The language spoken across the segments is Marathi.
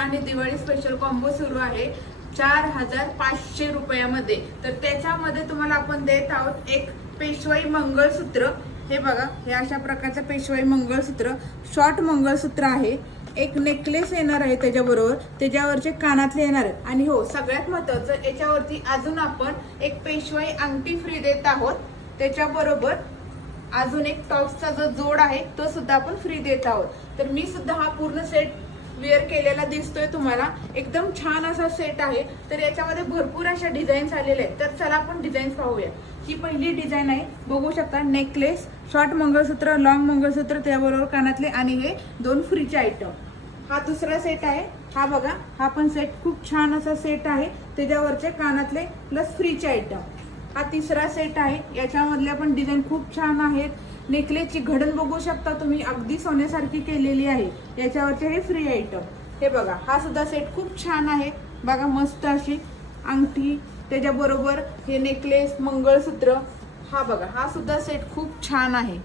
आणि दिवाळी स्पेशल कॉम्बो सुरू आहे 4500 रुपयामध्ये। तर त्याच्यामध्ये तुम्हाला आपण देत आहोत एक पेशवाई मंगळसूत्र। हे बघा, हे अशा प्रकारचं पेशवाई मंगळसूत्र, शॉर्ट मंगळसूत्र आहे। एक नेकलेस येणार आहे त्याच्याबरोबर, त्याच्यावरचे कानातले येणार आहेत। आणि हो, सगळ्यात महत्त्वाचं, याच्यावरती अजून आपण एक पेशवाई अंगठी फ्री देत आहोत। त्याच्याबरोबर अजून एक टॉप्सचा जो जोड आहे तो सुद्धा आपण फ्री देत आहोत। तर मी सुद्धा हा पूर्ण सेट वेअर केलेला दिसतोय तुम्हाला, एकदम छान असा सेट आहे। तर याच्यामध्ये भरपूर अशा डिझाईन्स आलेले आहेत। तर चला आपण डिझाईन्स पाहूया। ही पहिली डिझाईन आहे, बघू शकता, नेकलेस, शॉर्ट मंगळसूत्र, लॉंग मंगळसूत्र, त्याबरोबर कानातले आणि हे दोन फ्रीचे आयटम। हा दुसरा सेट आहे, हा बघा, हा पण सेट खूप छान असा सेट आहे, त्याच्यावरचे कानातले प्लस फ्रीचे आयटम। हा तिसरा सेट आहे, याच्यामधल्या पण डिझाईन खूप छान आहेत। नेकलेसची घडण बघू शकता तुम्ही, अगदी सोन्यासारखी केलेली आहे, याच्यावरचे हे फ्री आयटम। हे बघा, हा सुद्धा सेट खूप छान आहे, बघा, मस्त अशी अंगठी, त्याच्याबरोबर हे नेकलेस, मंगळसूत्र। हा बघा, हा सुद्धा सेट खूप छान आहे,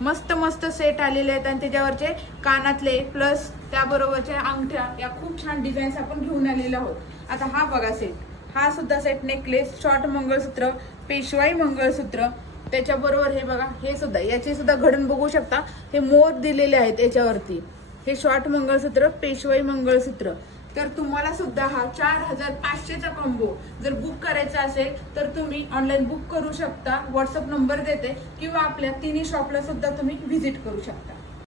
मस्त मस्त सेट आलेले आहेत आणि त्याच्यावरचे कानातले प्लस त्याबरोबरच्या अंगठ्या, या खूप छान डिझाईन्स आपण घेऊन आलेलो आहोत। आता हा बघा सेट, हा सुद्धा सेट, नेकलेस, शॉर्ट मंगळसूत्र, पेशवाई मंगळसूत्र, त्याच्याबरोबर हे बघा, हे सुद्धा, याची सुद्धा घडण बघू शकता, हे मोर दिलेले आहेत याच्यावरती। हे शॉर्ट मंगळसूत्र, पेशवाई मंगळसूत्र। तर तुम्हाला सुद्धा हा 4500चा कॉम्बो जर बुक करायचा असेल तर तुम्ही ऑनलाईन बुक करू शकता, व्हॉट्सअप नंबर देते, किंवा आपल्या तिन्ही शॉपला सुद्धा तुम्ही व्हिजिट करू शकता।